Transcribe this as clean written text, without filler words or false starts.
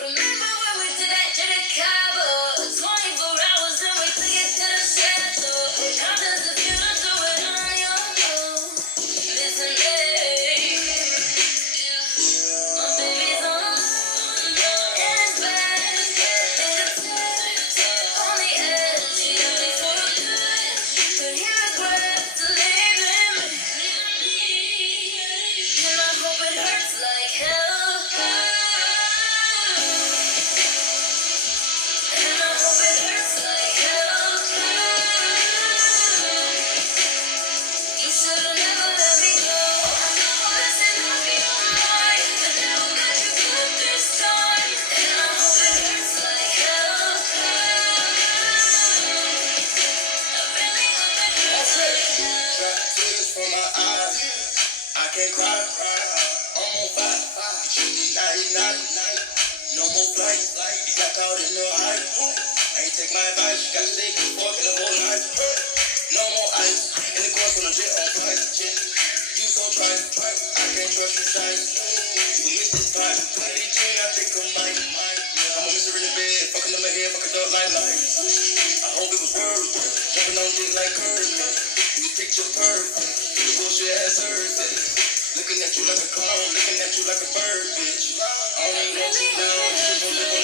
Remember when we did that to the Cabo? 24 hours and we took it to the chateau. How does it feel to do it on your own? Listen, hey, my baby's on, and it's bad. And it's on the edge, she only for a good. But he regrets leaving me. And I hope it hurts like hell. And I hope it hurts like hell. You should've never let me go. I know listen, I'll be alright. The devil got you good this time. And I hope it hurts like hell. I really hope it hurts like hell. Try tears from my eyes. I can't cry. I'm on fire. Not. No more flight. Got caught in the hype. Ain't take my advice. Got steak and fork in the whole life. No more ice. In the course when I'm jet on flight. You so trite. I can't trust you tight. You gon' miss this spot. Play the gin, I think I might. I'm a mister in the bed. Fucking up my head. Fucking up like life. I hope it was worth it. Jumping on dick like Kirkman. You was picture perfect. You the bullshit ass Thursday. Looking at you like a clown. Looking at you like a bird, bitch. I don't even want you down. You just gon' live on